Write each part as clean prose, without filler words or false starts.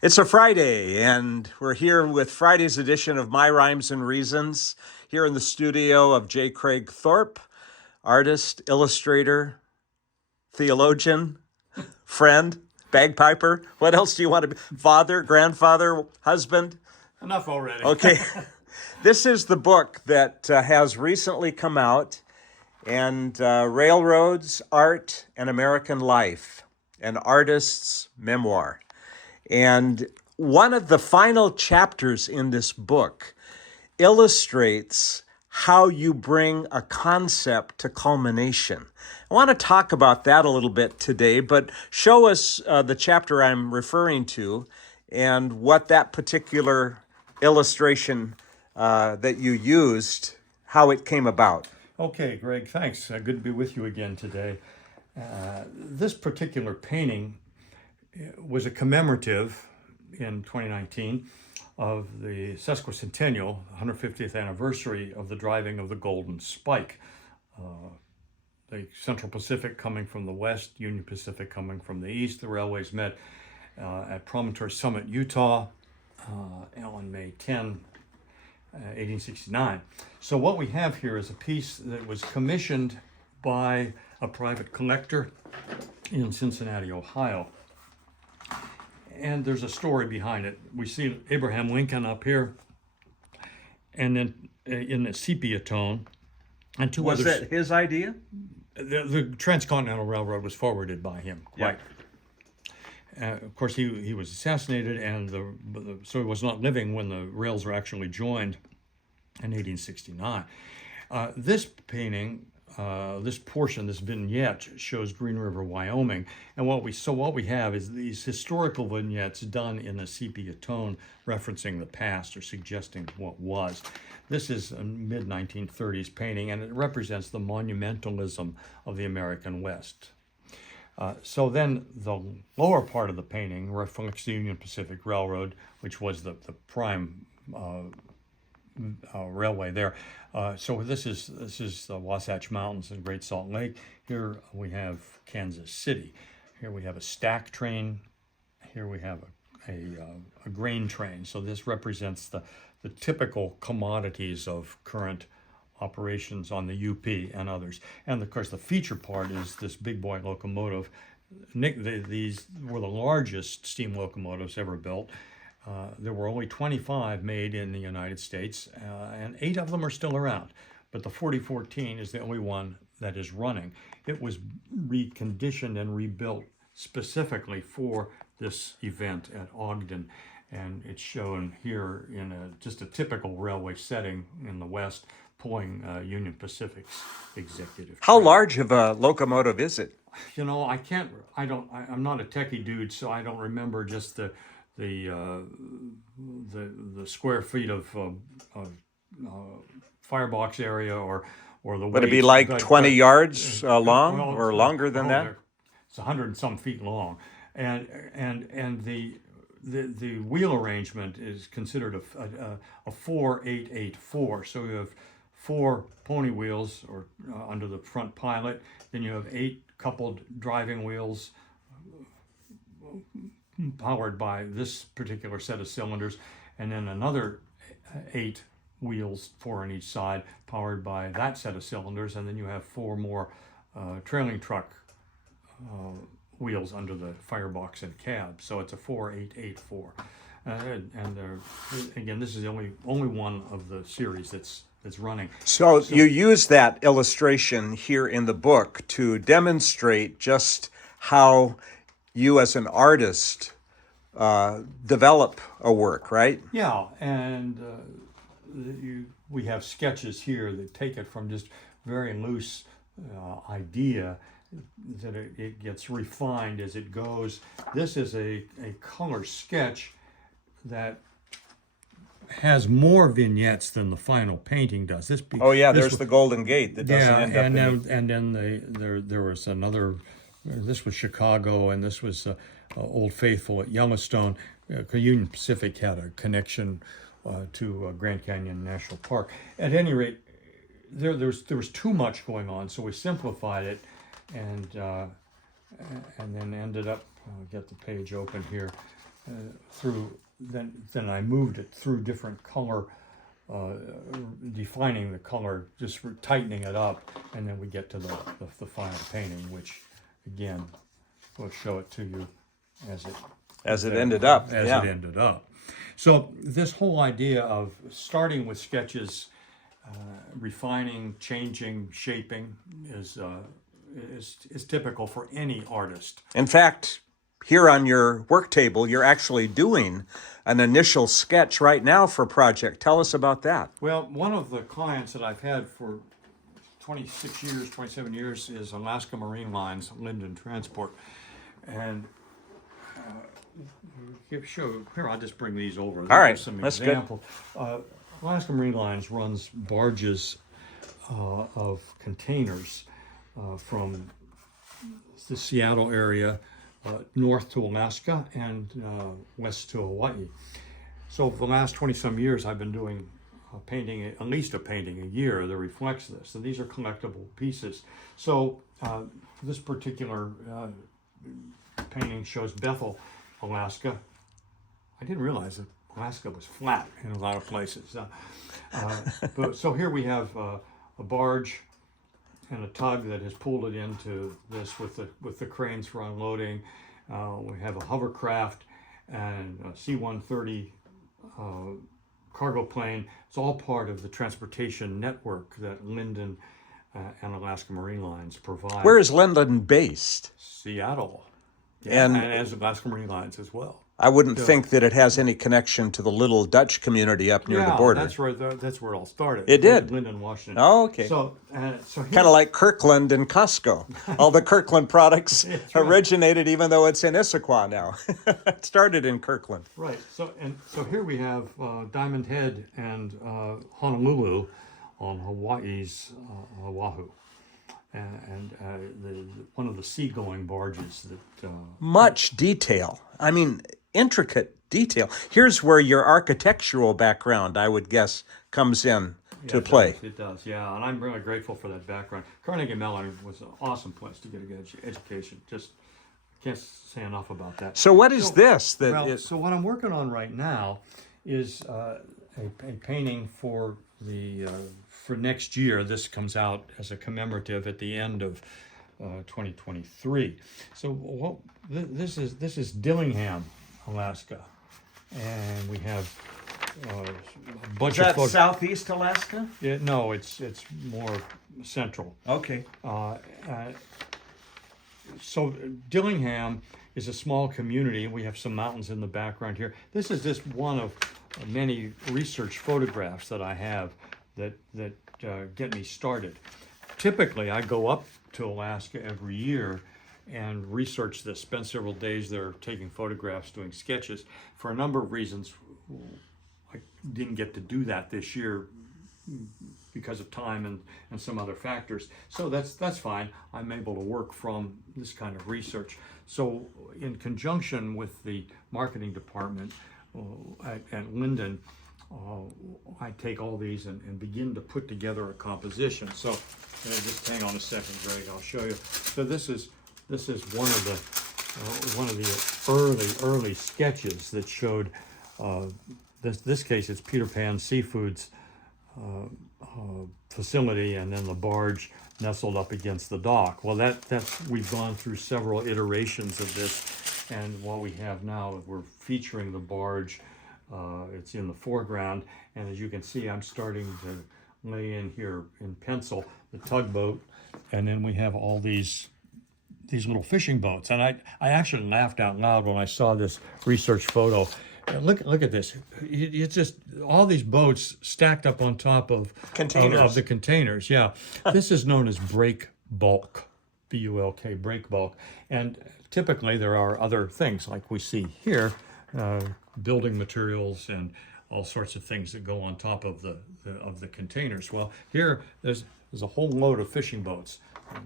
It's a Friday, and we're here with Friday's edition of My Rhymes and Reasons here in the studio of J. Craig Thorpe, artist, illustrator, theologian, friend, bagpiper. What else do you want to be? Father, grandfather, husband? Enough already. Okay. This is the book that has recently come out, and Railroads, Art, and American Life, an artist's memoir. And one of the final chapters in this book illustrates how you bring a concept to culmination. I want to talk about that a little bit today, but show us the chapter I'm referring to and what that particular illustration that you used, how it came about. Okay, Greg, thanks. Good to be with you again today. This particular painting was a commemorative in 2019 of the sesquicentennial, 150th anniversary of the driving of the Golden Spike. The Central Pacific coming from the west, Union Pacific coming from the east. The railways met at Promontory Summit, Utah on May 10, 1869. So what we have here is a piece that was commissioned by a private collector in Cincinnati, Ohio. And there's a story behind it. We see Abraham Lincoln up here, and then in the sepia tone, and two Was others. that his idea? The Transcontinental Railroad was forwarded by him. Right. Of course, he was assassinated, and so he was not living when the rails were actually joined in 1869. This painting, this portion, this vignette, shows Green River, Wyoming, and what we have is these historical vignettes done in a sepia tone, referencing the past or suggesting what was. This is a mid-1930s painting, and it represents the monumentalism of the American West. So then the lower part of the painting reflects the Union Pacific Railroad, which was the prime railway there. So this is the Wasatch Mountains and Great Salt Lake. Here we have Kansas City. Here we have a stack train. Here we have a grain train. So this represents the typical commodities of current operations on the UP and others. And of course, the feature part is this big boy locomotive. These were the largest steam locomotives ever built. There were only 25 made in the United States, and 8 of them are still around. But the 4014 is the only one that is running. It was reconditioned and rebuilt specifically for this event at Ogden. And it's shown here in just a typical railway setting in the West, pulling Union Pacific's executive How train. large of a locomotive is it? You know, I'm not a techie dude, so I don't remember just the square feet of firebox area or the weight. Would it be like 20 yards long well, or longer than that? It's 100 and some feet long, and the wheel arrangement is considered a 4-8-8-4. So you have 4 pony wheels or under the front pilot. Then you have 8 coupled driving wheels powered by this particular set of cylinders, and then another 8 wheels, 4 on each side, powered by that set of cylinders, and then you have 4 more trailing truck wheels under the firebox and cab. So it's a 4-8-8-4. Again, this is the only one of the series that's running. So you use that illustration here in the book to demonstrate just how you as an artist develop a work, right? Yeah, and we have sketches here that take it from just very loose idea that it gets refined as it goes. This is a color sketch that has more vignettes than the final painting does. Oh yeah, there's the Golden Gate that doesn't end up and then there was another. This was Chicago, and this was Old Faithful at Yellowstone. Union Pacific had a connection to Grand Canyon National Park. At any rate, there was too much going on, so we simplified it, and then ended up. I'll get the page open here. through then I moved it through different color, defining the color, just tightening it up, and then we get to the final painting, which again we'll show it to you as it ended up. as Yeah. it ended up. So this whole idea of starting with sketches, refining, changing, shaping is typical for any artist. In fact, here on your work table, you're actually doing an initial sketch right now for a project. Tell us about that. Well, one of the clients that I've had for 26 years, 27 years is Alaska Marine Lines, Linden Transport. And here, I'll just bring these over. These All are right, some that's good. examples. Alaska Marine Lines runs barges of containers from the Seattle area north to Alaska and west to Hawaii. So for the last 20-some years, I've been doing painting, at least a painting a year that reflects this. And these are collectible pieces. So this particular painting shows Bethel, Alaska. I didn't realize that Alaska was flat in a lot of places. So here we have a barge and a tug that has pulled it into this with the cranes for unloading. We have a hovercraft and a C-130 cargo plane. It's all part of the transportation network that Linden and Alaska Marine Lines provide. Where is Linden based? Seattle. Yeah, And- and as Alaska Marine Lines as well. I wouldn't think that it has any connection to the little Dutch community up near the border. That's right. That's where it all started. It did? Linden, Washington. Oh, okay. So here, Kind of like Kirkland and Costco. All the Kirkland products That's right. originated, even though it's in Issaquah now. It started in Kirkland. right. So here we have Diamond Head and Honolulu on Hawaii's Oahu, and one of the seagoing barges that. Much detail. I mean, intricate detail. Here's where your architectural background, I would guess, comes in to play. It does, yeah, and I'm really grateful for that background. Carnegie Mellon was an awesome place to get a good education. Just can't say enough about that. So what is this? So what I'm working on right now is a painting for for next year. This comes out as a commemorative at the end of 2023. So this is Dillingham, Alaska, and we have a bunch of photos. Southeast Alaska? Yeah, no, it's more central. Okay. So Dillingham is a small community. We have some mountains in the background here. This is just one of many research photographs that I have that get me started. Typically, I go up to Alaska every year and research this, spend several days there taking photographs, doing sketches. For a number of reasons, I didn't get to do that this year because of time and some other factors. So that's fine. I'm able to work from this kind of research. So in conjunction with the marketing department at Linden, I take all these and begin to put together a composition. So just hang on a second, Greg. I'll show you. So this is one of the early sketches that showed. This case, it's Peter Pan Seafood's facility, and then the barge nestled up against the dock. Well, we've gone through several iterations of this, and what we have now, we're featuring the barge. It's in the foreground, and as you can see, I'm starting to lay in here in pencil the tugboat, and then we have all these little fishing boats. And I actually laughed out loud when I saw this research photo. Look at this. It's just all these boats stacked up on top of Containers. of the containers. Yeah, this is known as break bulk, B-U-L-K, break bulk. And typically there are other things like we see here, building materials and all sorts of things that go on top of the containers. Well, here there's a whole load of fishing boats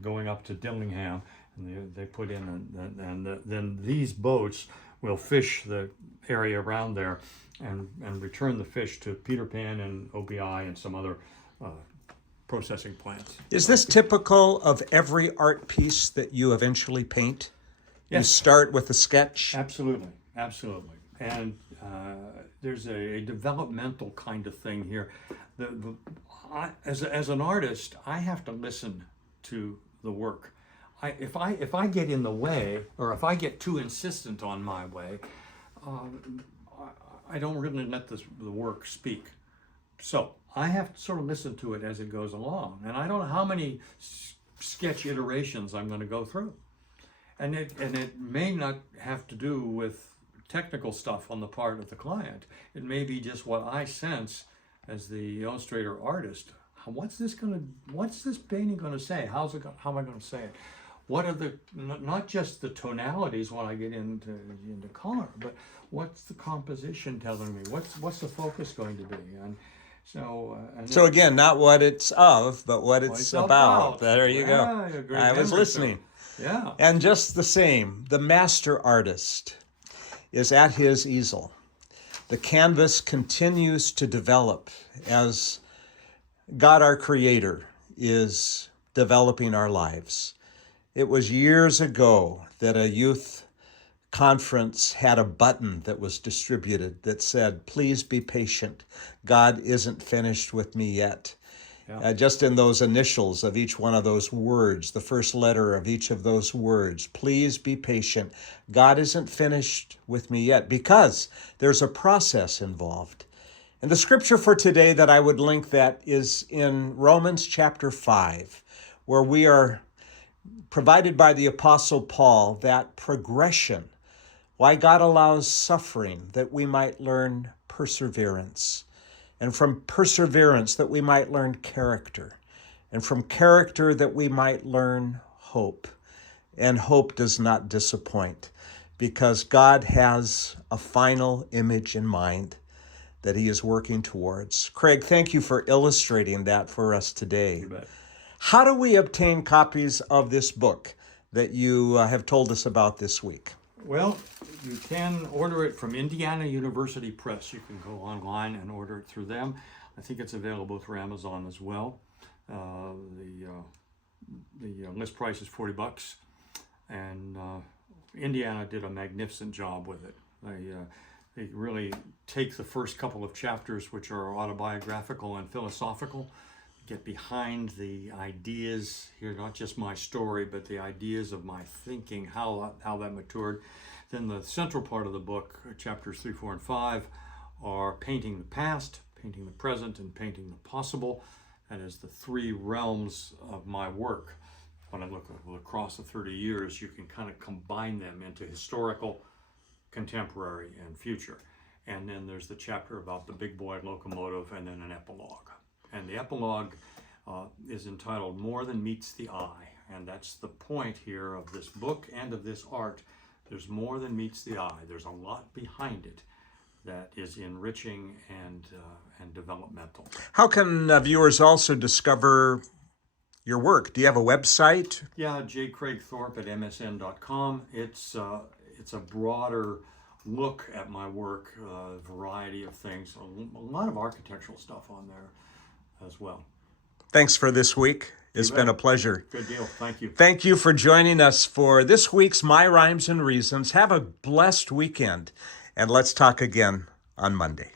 going up to Dillingham, and they put in and then these boats will fish the area around there and return the fish to Peter Pan and OBI and some other processing plants. Is this typical of every art piece that you eventually paint? You Yes. start with a sketch? Absolutely. and there's a developmental kind of thing here. As an artist, I have to listen to the work. If I get in the way, or if I get too insistent on my way, I don't really let the work speak. So I have to sort of listen to it as it goes along, and I don't know how many sketch iterations I'm going to go through, and it may not have to do with technical stuff on the part of the client. It may be just what I sense as the illustrator artist. What's this painting going to say? How am I going to say it? What are not just the tonalities when I get into color, but what's the composition telling me? What's the focus going to be? And so again, not what it's of, but what it's about. There you go. I was listening. Yeah. And just the same, the master artist is at his easel. The canvas continues to develop as God, our Creator, is developing our lives. It was years ago that a youth conference had a button that was distributed that said, "Please be patient. God isn't finished with me yet." Yeah. Just in those initials of each one of those words, the first letter of each of those words, please be patient. God isn't finished with me yet, because there's a process involved. And the scripture for today that I would link that is in Romans chapter 5, where we are provided by the Apostle Paul that progression, why God allows suffering, that we might learn perseverance. And from perseverance, that we might learn character. And from character, that we might learn hope. And hope does not disappoint, because God has a final image in mind that he is working towards. Craig, thank you for illustrating that for us today. You bet. How do we obtain copies of this book that you have told us about this week? Well, you can order it from Indiana University Press. You can go online and order it through them. I think it's available through Amazon as well. The list price is $40, and Indiana did a magnificent job with it. They really take the first couple of chapters, which are autobiographical and philosophical, get behind the ideas here, not just my story, but the ideas of my thinking, how that matured. Then the central part of the book, chapters 3, 4, and 5, are painting the past, painting the present, and painting the possible. That is the three realms of my work. When I look across the 30 years, you can kind of combine them into historical, contemporary, and future. And then there's the chapter about the big boy locomotive, and then an epilogue. And the epilogue is entitled More Than Meets the Eye. And that's the point here of this book and of this art. There's more than meets the eye. There's a lot behind it that is enriching and developmental. How can viewers also discover your work? Do you have a website? Yeah, jcraigthorpe@msn.com. It's a broader look at my work, a variety of things, a lot of architectural stuff on there as well. Thanks for this week. It's been a pleasure. Good deal. Thank you. Thank you for joining us for this week's My Rhymes and Reasons. Have a blessed weekend, and let's talk again on Monday.